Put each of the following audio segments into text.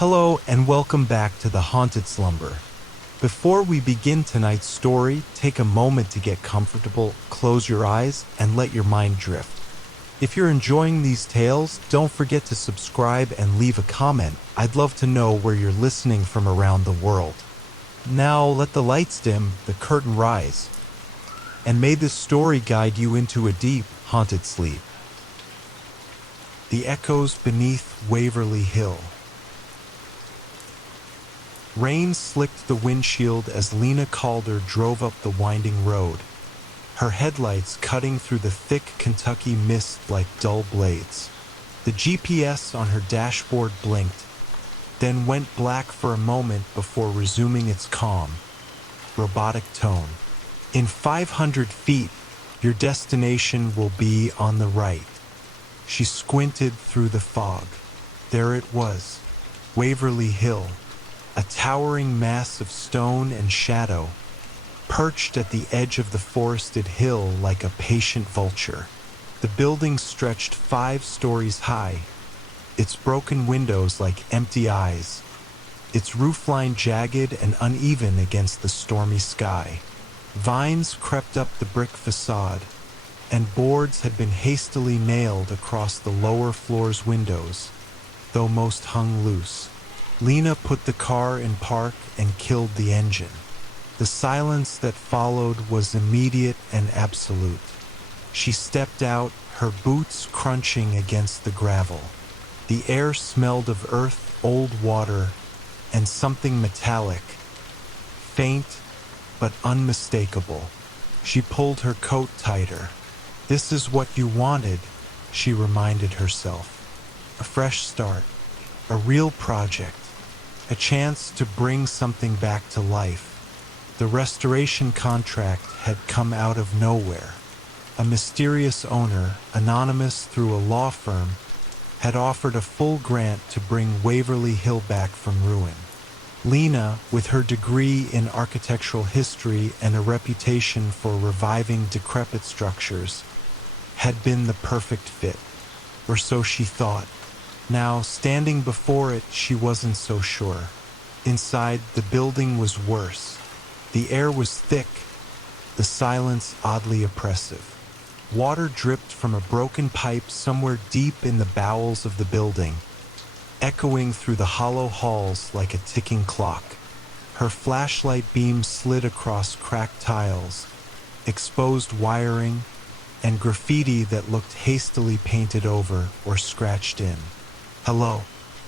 Hello and welcome back to the Haunted Slumber. Before we begin tonight's story, take a moment to get comfortable, close your eyes, and let your mind drift. If you're enjoying these tales, don't forget to subscribe and leave a comment. I'd love to know where you're listening from around the world. Now let the lights dim, the curtain rise, and may this story guide you into a deep, haunted sleep. The Echoes Beneath Waverly Hill. Rain slicked the windshield as Lena Calder drove up the winding road, her headlights cutting through the thick Kentucky mist like dull blades. The GPS on her dashboard blinked, then went black for a moment before resuming its calm, robotic tone. In 500 feet, your destination will be on the right. She squinted through the fog. There it was, Waverly Hill. A towering mass of stone and shadow, perched at the edge of the forested hill like a patient vulture. The building stretched 5 stories high, its broken windows like empty eyes, its roofline jagged and uneven against the stormy sky. Vines crept up the brick facade, and boards had been hastily nailed across the lower floor's windows, though most hung loose. Lena put the car in park and killed the engine. The silence that followed was immediate and absolute. She stepped out, her boots crunching against the gravel. The air smelled of earth, old water, and something metallic, faint but unmistakable. She pulled her coat tighter. This is what you wanted, she reminded herself. A fresh start, a real project. A chance to bring something back to life. The restoration contract had come out of nowhere. A mysterious owner, anonymous through a law firm, had offered a full grant to bring Waverly Hill back from ruin. Lena, with her degree in architectural history and a reputation for reviving decrepit structures, had been the perfect fit, or so she thought. Now, standing before it, she wasn't so sure. Inside, the building was worse. The air was thick, the silence oddly oppressive. Water dripped from a broken pipe somewhere deep in the bowels of the building, echoing through the hollow halls like a ticking clock. Her flashlight beam slid across cracked tiles, exposed wiring, and graffiti that looked hastily painted over or scratched in. Hello.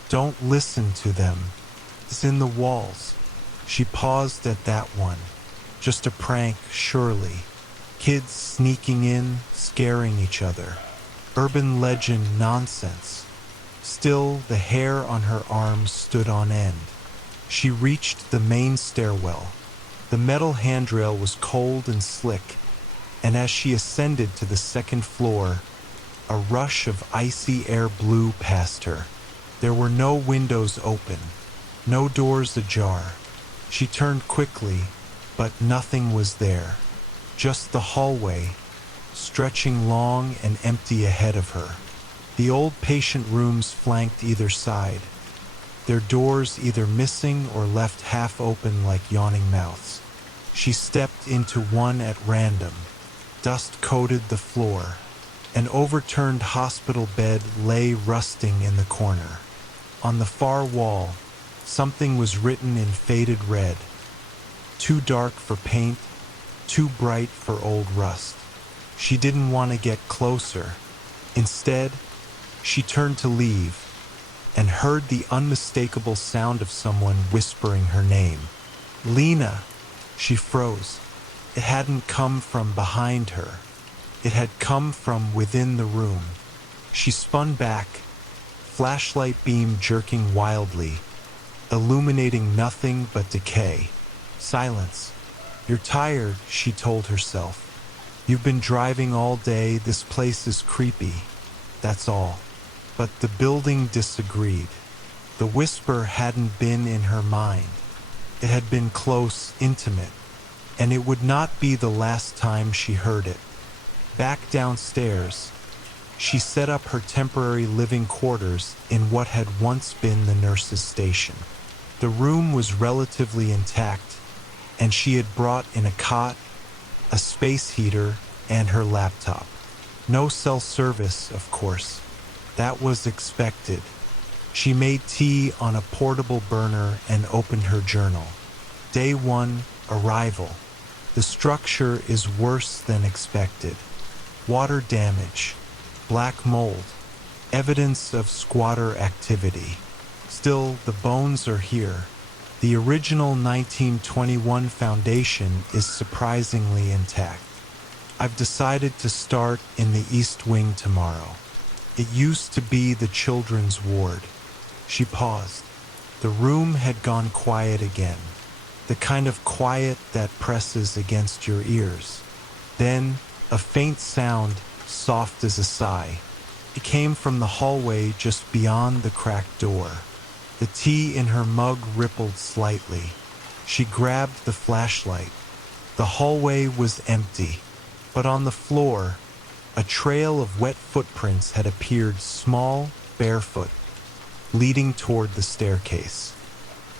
Don't listen to them. It's in the walls. She paused at that one. Just a prank, surely. Kids sneaking in, scaring each other. Urban legend nonsense. Still, the hair on her arms stood on end. She reached the main stairwell. The metal handrail was cold and slick, and as she ascended to the second floor, a rush of icy air blew past her. There were no windows open, no doors ajar. She turned quickly, but nothing was there. Just the hallway, stretching long and empty ahead of her. The old patient rooms flanked either side, their doors either missing or left half open like yawning mouths. She stepped into one at random. Dust coated the floor. An overturned hospital bed lay rusting in the corner. On the far wall, something was written in faded red. Too dark for paint, too bright for old rust. She didn't want to get closer. Instead, she turned to leave and heard the unmistakable sound of someone whispering her name. Lena! She froze. It hadn't come from behind her. It had come from within the room. She spun back, flashlight beam jerking wildly, illuminating nothing but decay. Silence. You're tired, she told herself. You've been driving all day, this place is creepy. That's all. But the building disagreed. The whisper hadn't been in her mind. It had been close, intimate, and it would not be the last time she heard it. Back downstairs, She set up her temporary living quarters in what had once been the nurse's station. The room was relatively intact, and she had brought in a cot, a space heater, and her laptop. No cell service, of course. That was expected. She made tea on a portable burner and opened her journal. Day 1, arrival. The structure is worse than expected. Water damage, black mold, evidence of squatter activity. Still, the bones are here. The original 1921 foundation is surprisingly intact. I've decided to start in the East Wing tomorrow. It used to be the children's ward. She paused. The room had gone quiet again. The kind of quiet that presses against your ears. Then, a faint sound, soft as a sigh. It came from the hallway just beyond the cracked door. The tea in her mug rippled slightly. She grabbed the flashlight. The hallway was empty, but on the floor, a trail of wet footprints had appeared, small, barefoot, leading toward the staircase.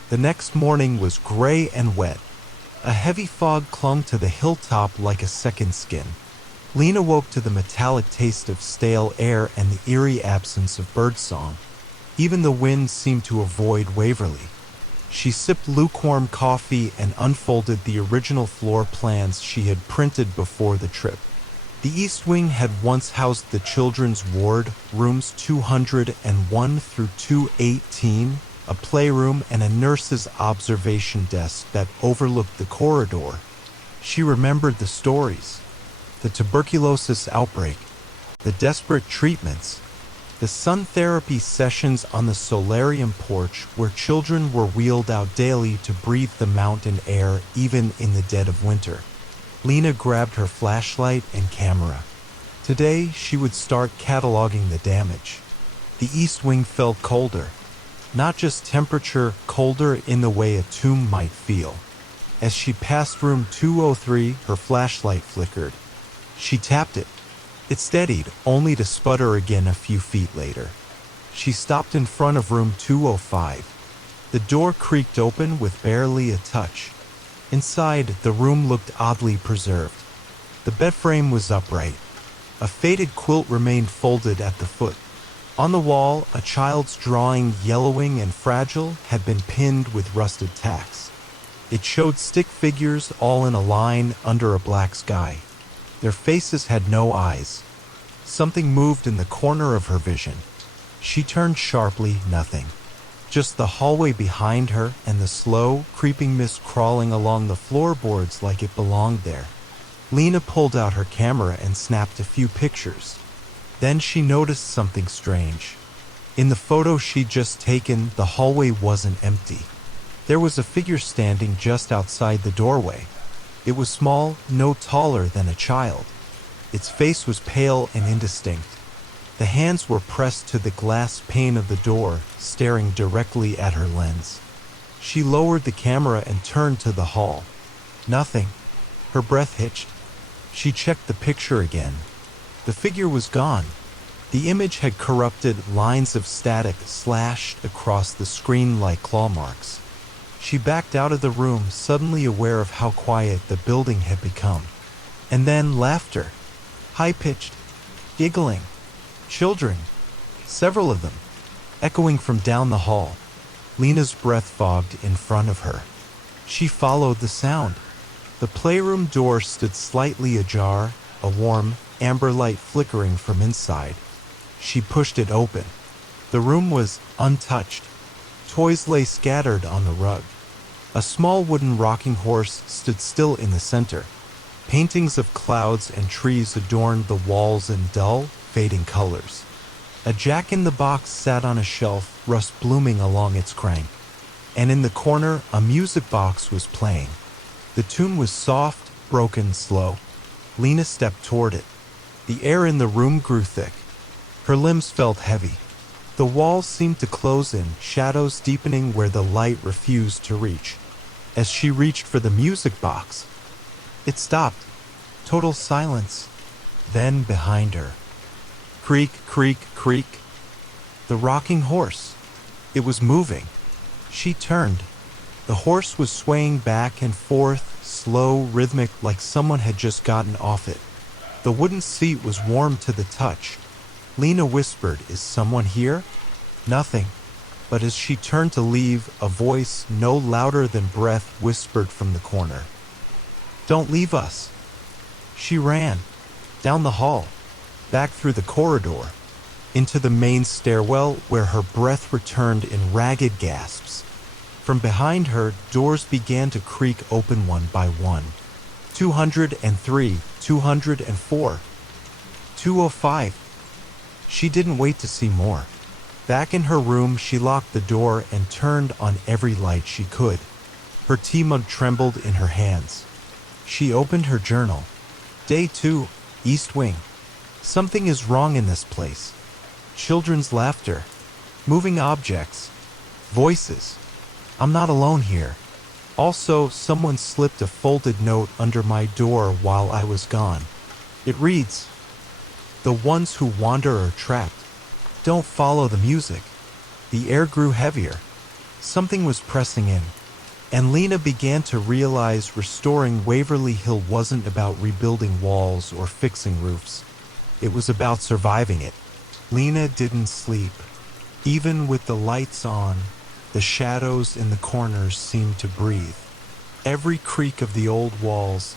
The next morning was gray and wet. A heavy fog clung to the hilltop like a second skin. Lena woke to the metallic taste of stale air and the eerie absence of birdsong. Even the wind seemed to avoid Waverly. She sipped lukewarm coffee and unfolded the original floor plans she had printed before the trip. The East Wing had once housed the children's ward, rooms 201 through 218, a playroom, and a nurse's observation desk that overlooked the corridor. She remembered the stories. The tuberculosis outbreak, the desperate treatments, the sun therapy sessions on the solarium porch where children were wheeled out daily to breathe the mountain air even in the dead of winter. Lena grabbed her flashlight and camera. Today, she would start cataloging the damage. The East Wing felt colder. Not just temperature, colder in the way a tomb might feel. As she passed room 203, her flashlight flickered. She tapped it. It steadied, only to sputter again a few feet later. She stopped in front of room 205. The door creaked open with barely a touch. Inside, the room looked oddly preserved. The bed frame was upright. A faded quilt remained folded at the foot. On the wall, a child's drawing, yellowing and fragile, had been pinned with rusted tacks. It showed stick figures all in a line under a black sky. Their faces had no eyes. Something moved in the corner of her vision. She turned sharply, nothing. Just the hallway behind her and the slow, creeping mist crawling along the floorboards like it belonged there. Lena pulled out her camera and snapped a few pictures. Then she noticed something strange. In the photo she'd just taken, the hallway wasn't empty. There was a figure standing just outside the doorway. It was small, no taller than a child. Its face was pale and indistinct. The hands were pressed to the glass pane of the door, staring directly at her lens. She lowered the camera and turned to the hall. Nothing. Her breath hitched. She checked the picture again. The figure was gone. The image had corrupted, lines of static slashed across the screen like claw marks. She backed out of the room, suddenly aware of how quiet the building had become. And then laughter. High-pitched, giggling. Children. Several of them. Echoing from down the hall. Lena's breath fogged in front of her. She followed the sound. The playroom door stood slightly ajar, a warm, amber light flickering from inside. She pushed it open. The room was untouched. Toys lay scattered on the rug. A small wooden rocking horse stood still in the center. Paintings of clouds and trees adorned the walls in dull, fading colors. A jack-in-the-box sat on a shelf, rust blooming along its crank. And in the corner, a music box was playing. The tune was soft, broken, slow. Lena stepped toward it. The air in the room grew thick. Her limbs felt heavy. The walls seemed to close in, shadows deepening where the light refused to reach. As she reached for the music box, it stopped. Total silence. Then behind her, Creak, creak, creak. The rocking horse. It was moving. She turned. The horse was swaying back and forth, slow, rhythmic, like someone had just gotten off it. The wooden seat was warm to the touch. Lena whispered, "Is someone here?" Nothing. But as she turned to leave, a voice no louder than breath whispered from the corner, "Don't leave us." She ran. Down the hall. Back through the corridor. Into the main stairwell where her breath returned in ragged gasps. From behind her, doors began to creak open one by one. 203, 204, 205. She didn't wait to see more. Back in her room, she locked the door and turned on every light she could. Her tea mug trembled in her hands. She opened her journal. Day 2, East Wing. Something is wrong in this place. Children's laughter. Moving objects. Voices. I'm not alone here. Also, someone slipped a folded note under my door while I was gone. It reads, "The ones who wander are trapped. Don't follow the music." The air grew heavier. Something was pressing in. And Lena began to realize restoring Waverly Hill wasn't about rebuilding walls or fixing roofs. It was about surviving it. Lena didn't sleep. Even with the lights on, the shadows in the corners seemed to breathe. Every creak of the old walls,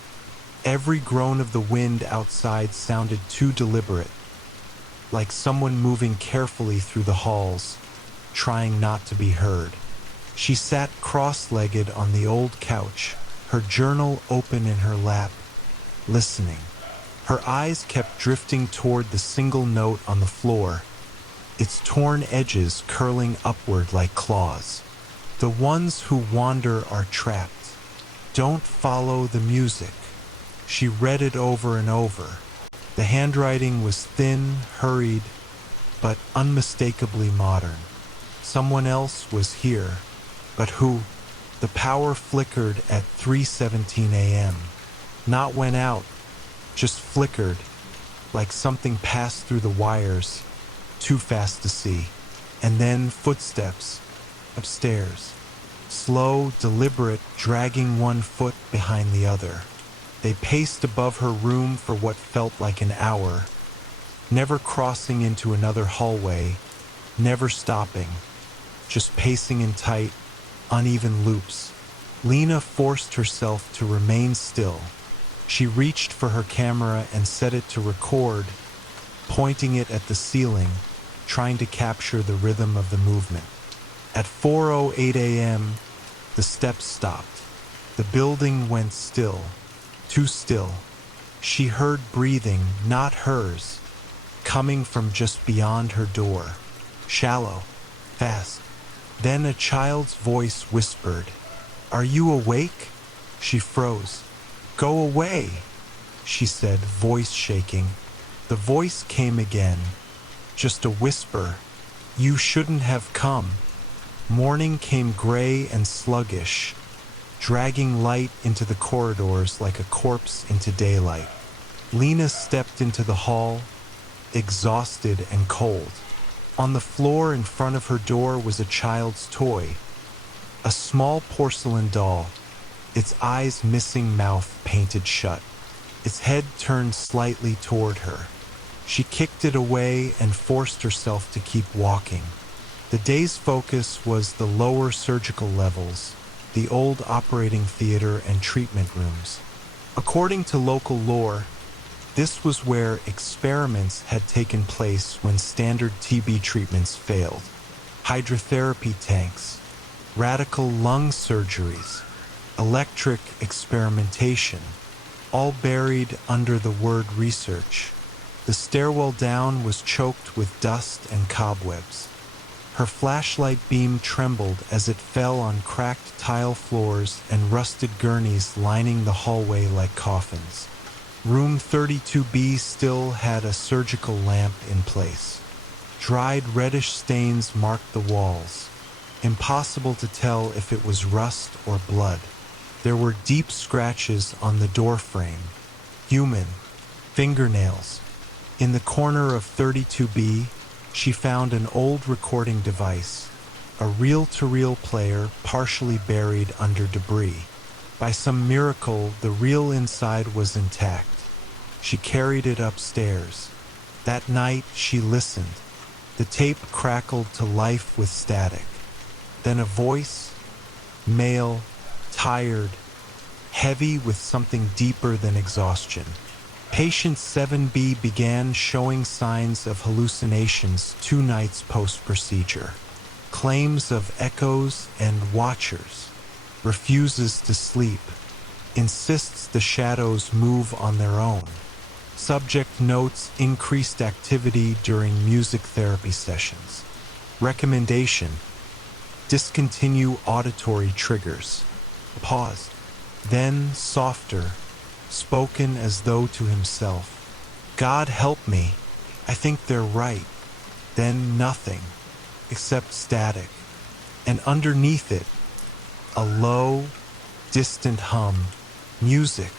every groan of the wind outside sounded too deliberate, like someone moving carefully through the halls, trying not to be heard. She sat cross-legged on the old couch, her journal open in her lap, listening. Her eyes kept drifting toward the single note on the floor, its torn edges curling upward like claws. The ones who wander are trapped. Don't follow the music. She read it over and over. The handwriting was thin, hurried, but unmistakably modern. Someone else was here. But who? The power flickered at 3:17 a.m. Not went out, just flickered, like something passed through the wires, too fast to see. And then footsteps, upstairs. Slow, deliberate, dragging one foot behind the other. They paced above her room for what felt like an hour, never crossing into another hallway, never stopping, just pacing in tight, uneven loops. Lena forced herself to remain still. She reached for her camera and set it to record, pointing it at the ceiling, trying to capture the rhythm of the movement. At 4:08 a.m., the steps stopped. The building went still, too still. She heard breathing, not hers, coming from just beyond her door. Shallow, fast. Then a child's voice whispered, "Are you awake?" She froze. "Go away," she said, voice shaking. The voice came again, just a whisper. "You shouldn't have come." Morning came gray and sluggish, dragging light into the corridors like a corpse into daylight. Lena stepped into the hall, exhausted and cold. On the floor in front of her door was a child's toy, a small porcelain doll, its eyes missing, mouth painted shut, its head turned slightly toward her. She kicked it away and forced herself to keep walking. The day's focus was the lower surgical levels, the old operating theater and treatment rooms. According to local lore, this was where experiments had taken place when standard TB treatments failed. Hydrotherapy tanks, radical lung surgeries, electric experimentation, all buried under the word research. The stairwell down was choked with dust and cobwebs. Her flashlight beam trembled as it fell on cracked tile floors and rusted gurneys lining the hallway like coffins. Room 32B still had a surgical lamp in place. Dried reddish stains marked the walls. Impossible to tell if it was rust or blood. There were deep scratches on the door frame. Human. Fingernails. In the corner of 32B, she found an old recording device, a reel-to-reel player partially buried under debris. By some miracle, the reel inside was intact. She carried it upstairs. That night, she listened. The tape crackled to life with static. Then a voice, male, tired, heavy with something deeper than exhaustion. Patient 7B began showing signs of hallucinations 2 nights post-procedure. Claims of echoes and watchers. Refuses to sleep. Insists the shadows move on their own. Subject notes increased activity during music therapy sessions. Recommendation: discontinue auditory triggers. Paused. Then, softer, spoken as though to himself. God help me. I think they're right. Then nothing, except static. And underneath it, a low, distant hum. Music.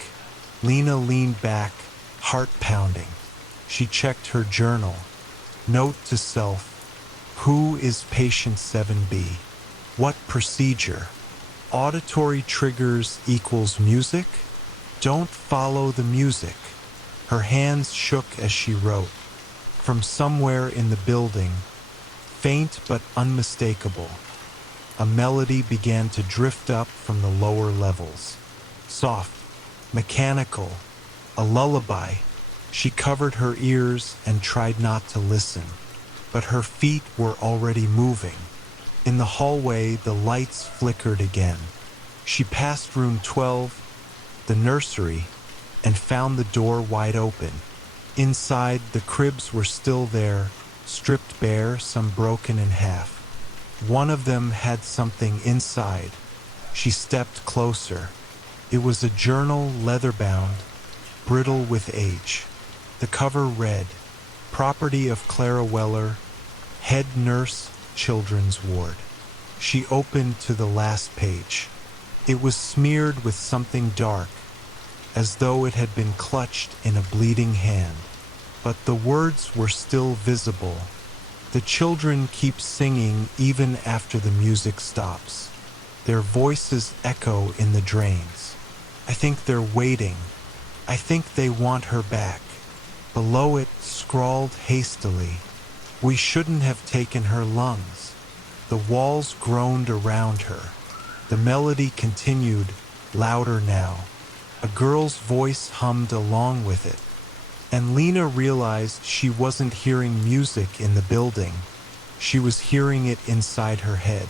Lena leaned back, heart pounding. She checked her journal. Note to self: who is patient 7B? What procedure? Auditory triggers equals music? Don't follow the music. Her hands shook as she wrote. From somewhere in the building, faint but unmistakable, a melody began to drift up from the lower levels. Soft, mechanical, a lullaby. She covered her ears and tried not to listen, but her feet were already moving. In the hallway, the lights flickered again. She passed room 12, the nursery, and found the door wide open. Inside, the cribs were still there, stripped bare, some broken in half. One of them had something inside. She stepped closer. It was a journal, leather-bound, brittle with age. The cover read, "Property of Clara Weller, Head Nurse, Children's Ward." She opened to the last page. It was smeared with something dark, as though it had been clutched in a bleeding hand. But the words were still visible. The children keep singing even after the music stops. Their voices echo in the drains. I think they're waiting. I think they want her back. Below it, scrawled hastily, "We shouldn't have taken her lungs." The walls groaned around her. The melody continued, louder now. A girl's voice hummed along with it. And Lena realized she wasn't hearing music in the building. She was hearing it inside her head.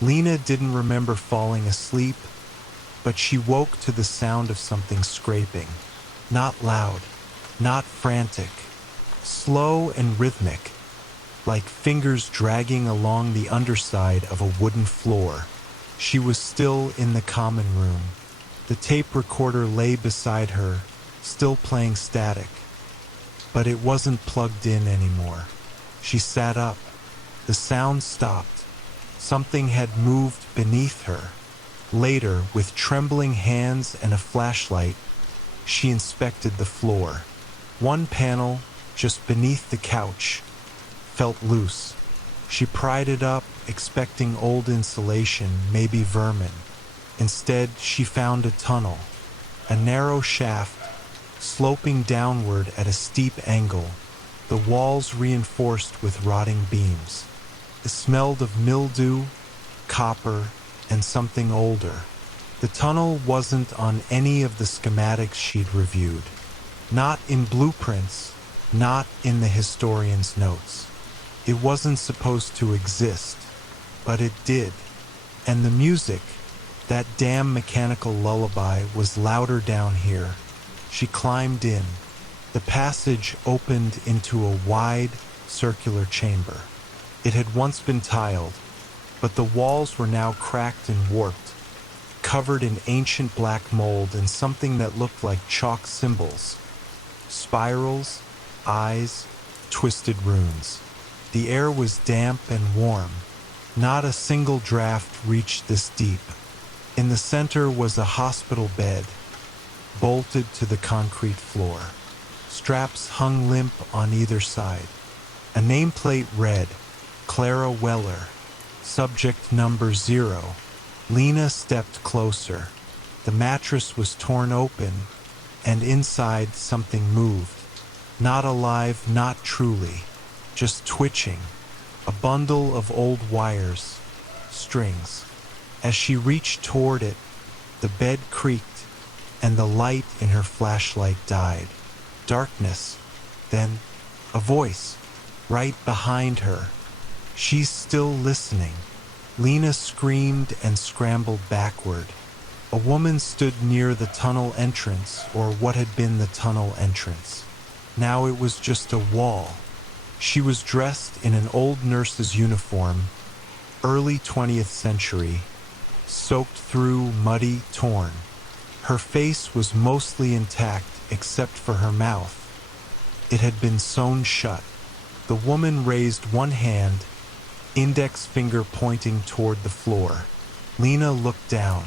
Lena didn't remember falling asleep, but she woke to the sound of something scraping. Not loud, not frantic, slow and rhythmic, like fingers dragging along the underside of a wooden floor. She was still in the common room. The tape recorder lay beside her, still playing static. But it wasn't plugged in anymore. She sat up. The sound stopped. Something had moved beneath her. Later, with trembling hands and a flashlight, she inspected the floor. One panel, just beneath the couch, felt loose. She pried it up, expecting old insulation, maybe vermin. Instead, she found a tunnel, a narrow shaft, sloping downward at a steep angle, the walls reinforced with rotting beams. It smelled of mildew, copper, and something older. The tunnel wasn't on any of the schematics she'd reviewed. Not in blueprints, not in the historian's notes. It wasn't supposed to exist, but it did. And the music, that damn mechanical lullaby, was louder down here. She climbed in. The passage opened into a wide, circular chamber. It had once been tiled, but the walls were now cracked and warped, covered in ancient black mold and something that looked like chalk symbols. Spirals, eyes, twisted runes. The air was damp and warm. Not a single draft reached this deep. In the center was a hospital bed, bolted to the concrete floor. Straps hung limp on either side. A nameplate read, Clara Weller, subject number 0. Lena stepped closer. The mattress was torn open, and inside something moved. Not alive, not truly, just twitching. A bundle of old wires, strings. As she reached toward it, the bed creaked, and the light in her flashlight died. Darkness, then a voice, right behind her. She's still listening. Lena screamed and scrambled backward. A woman stood near the tunnel entrance, or what had been the tunnel entrance. Now it was just a wall. She was dressed in an old nurse's uniform, early 20th century, soaked through, muddy, torn. Her face was mostly intact except for her mouth. It had been sewn shut. The woman raised one hand, index finger pointing toward the floor. Lena looked down.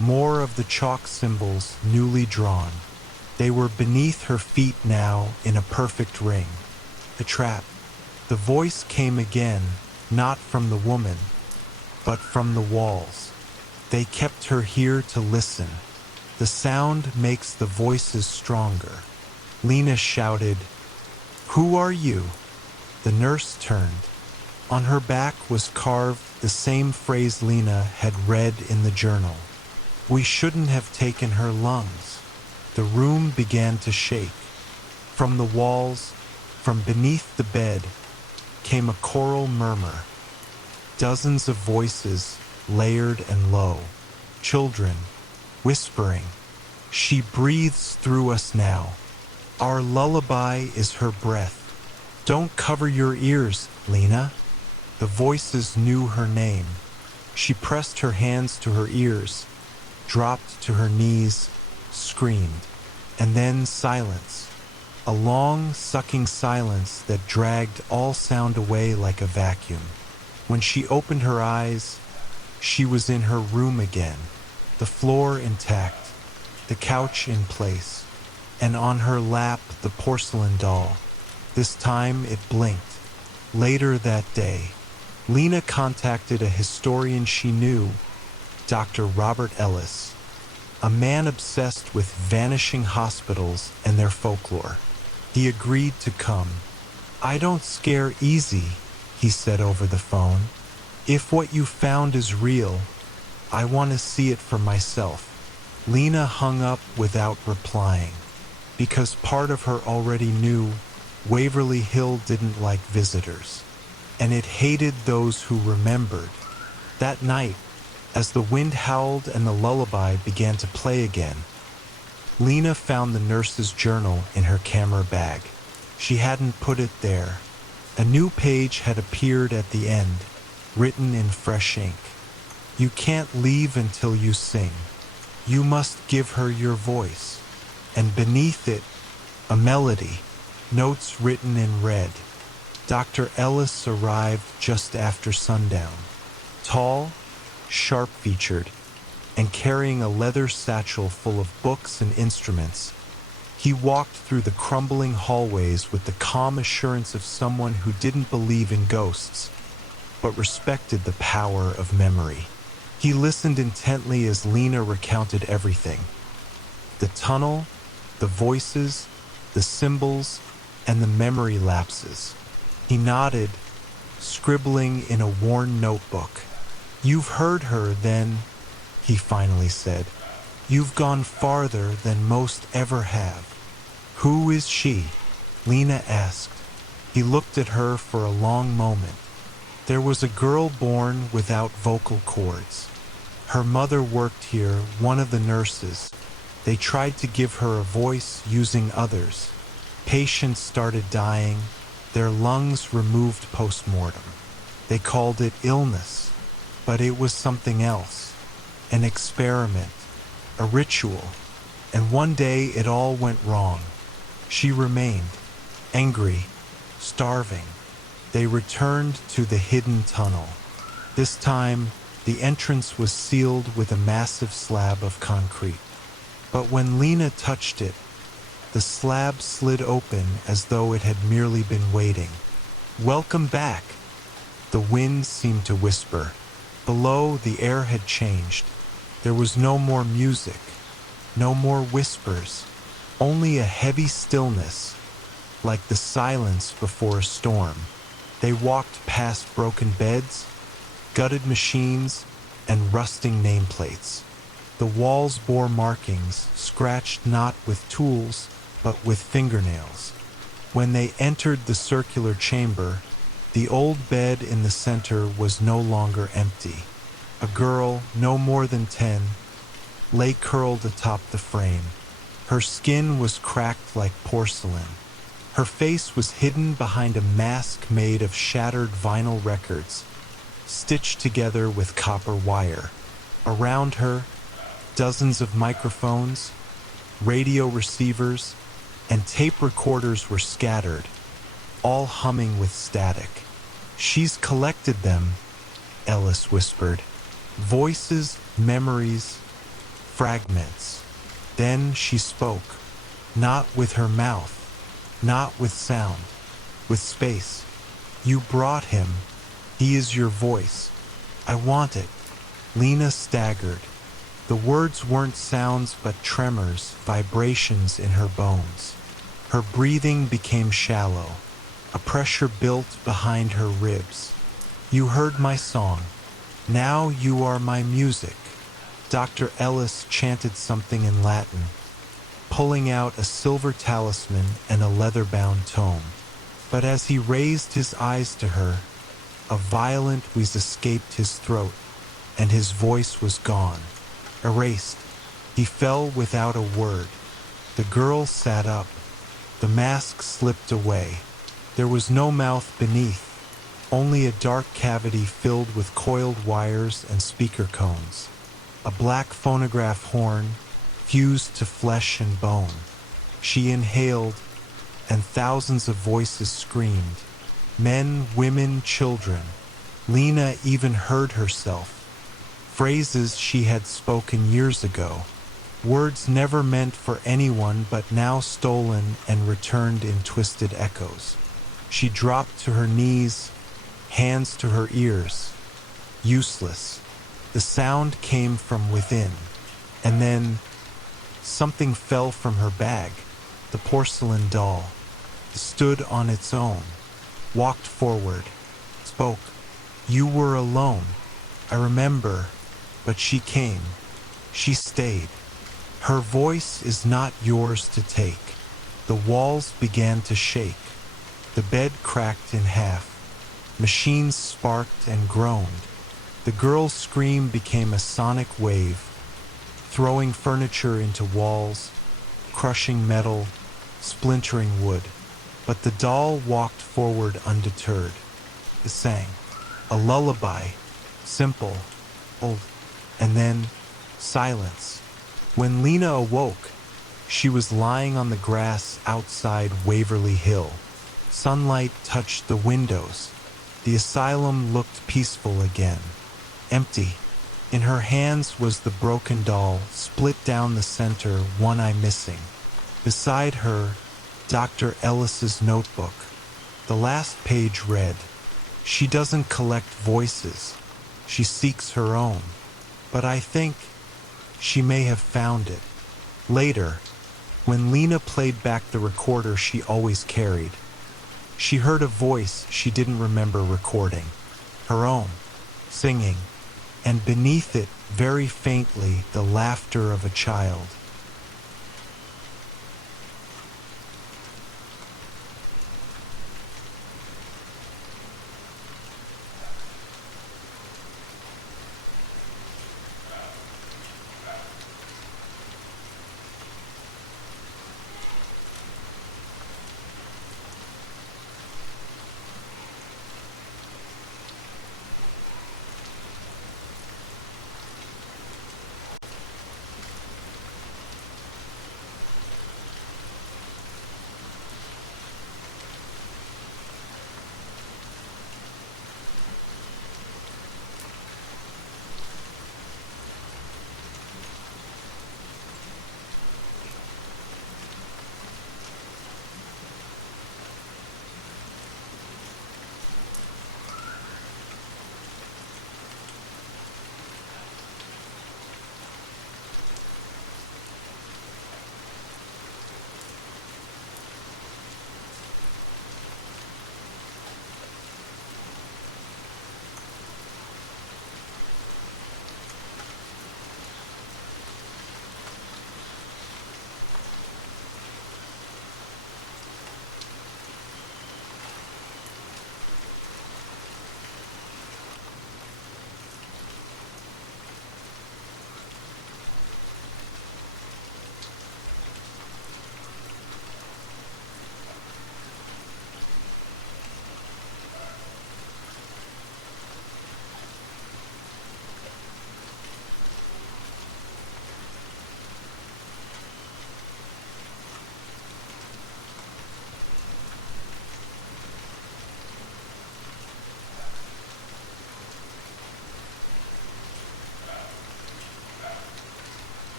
More of the chalk symbols newly drawn. They were beneath her feet now in a perfect ring. A trap. The voice came again, not from the woman, but from the walls. They kept her here to listen. The sound makes the voices stronger. Lena shouted, "Who are you?" The nurse turned. On her back was carved the same phrase Lena had read in the journal. "We shouldn't have taken her lungs." The room began to shake. From the walls, from beneath the bed, came a choral murmur. Dozens of voices, layered and low. Children, whispering. "She breathes through us now. Our lullaby is her breath. Don't cover your ears, Lena." The voices knew her name. She pressed her hands to her ears, dropped to her knees, screamed. And then silence. A long, sucking silence that dragged all sound away like a vacuum. When she opened her eyes, she was in her room again. The floor intact, the couch in place, and on her lap the porcelain doll. This time it blinked. Later that day, Lena contacted a historian she knew, Dr. Robert Ellis, a man obsessed with vanishing hospitals and their folklore. He agreed to come. "I don't scare easy," he said over the phone. "If what you found is real, I want to see it for myself." Lena hung up without replying, because part of her already knew Waverly Hill didn't like visitors, and it hated those who remembered. That night, as the wind howled and the lullaby began to play again, Lena found the nurse's journal in her camera bag. She hadn't put it there. A new page had appeared at the end, written in fresh ink. "You can't leave until you sing. You must give her your voice." And beneath it, a melody, notes written in red. Dr. Ellis arrived just after sundown. Tall, sharp-featured, and carrying a leather satchel full of books and instruments, he walked through the crumbling hallways with the calm assurance of someone who didn't believe in ghosts, but respected the power of memory. He listened intently as Lena recounted everything. The tunnel, the voices, the symbols, and the memory lapses. He nodded, scribbling in a worn notebook. "You've heard her, then," he finally said. "You've gone farther than most ever have." "Who is she?" Lena asked. He looked at her for a long moment. There was a girl born without vocal cords. Her mother worked here, one of the nurses. They tried to give her a voice using others. Patients started dying, their lungs removed post-mortem. They called it illness, but it was something else. An experiment, a ritual, and one day it all went wrong. She remained, angry, starving. They returned to the hidden tunnel. This time, the entrance was sealed with a massive slab of concrete. But when Lena touched it, The slab slid open as though it had merely been waiting. "Welcome back," the wind seemed to whisper. Below, the air had changed. There was no more music, no more whispers, only a heavy stillness, like the silence before a storm. They walked past broken beds, gutted machines, and rusting nameplates. The walls bore markings, scratched not with tools, but with fingernails. When they entered the circular chamber, the old bed in the center was no longer empty. A girl, no more than 10, lay curled atop the frame. Her skin was cracked like porcelain. Her face was hidden behind a mask made of shattered vinyl records, stitched together with copper wire. Around her, dozens of microphones, radio receivers, and tape recorders were scattered, all humming with static. "She's collected them," Ellis whispered. "Voices, memories, fragments." Then she spoke, not with her mouth, not with sound, with space. "You brought him. He is your voice. I want it." Lena staggered. The words weren't sounds but tremors, vibrations in her bones. Her breathing became shallow. A pressure built behind her ribs. "You heard my song. Now you are my music." Dr. Ellis chanted something in Latin, pulling out a silver talisman and a leather-bound tome. But as he raised his eyes to her, a violent wheeze escaped his throat, and his voice was gone, erased. He fell without a word. The girl sat up. The mask slipped away. There was no mouth beneath, only a dark cavity filled with coiled wires and speaker cones. A black phonograph horn, fused to flesh and bone. She inhaled, and thousands of voices screamed. Men, women, children. Lena even heard herself. Phrases she had spoken years ago. Words never meant for anyone but now stolen and returned in twisted echoes. She dropped to her knees, hands to her ears. Useless. The sound came from within. And then something fell from her bag. The porcelain doll. Stood on its own. Walked forward. Spoke. "You were alone. I remember. But she came. She stayed. Her voice is not yours to take." The walls began to shake. The bed cracked in half. Machines sparked and groaned. The girl's scream became a sonic wave, throwing furniture into walls, crushing metal, splintering wood. But the doll walked forward undeterred. It sang. A lullaby, simple, old, and then silence. When Lena awoke, she was lying on the grass outside Waverly Hill. Sunlight touched the windows. The asylum looked peaceful again. Empty. In her hands was the broken doll, split down the center, one eye missing. Beside her, Dr. Ellis's notebook. The last page read, "She doesn't collect voices. She seeks her own. But I think she may have found it." Later, when Lena played back the recorder she always carried, she heard a voice she didn't remember recording. Her own, singing, and beneath it, very faintly, the laughter of a child.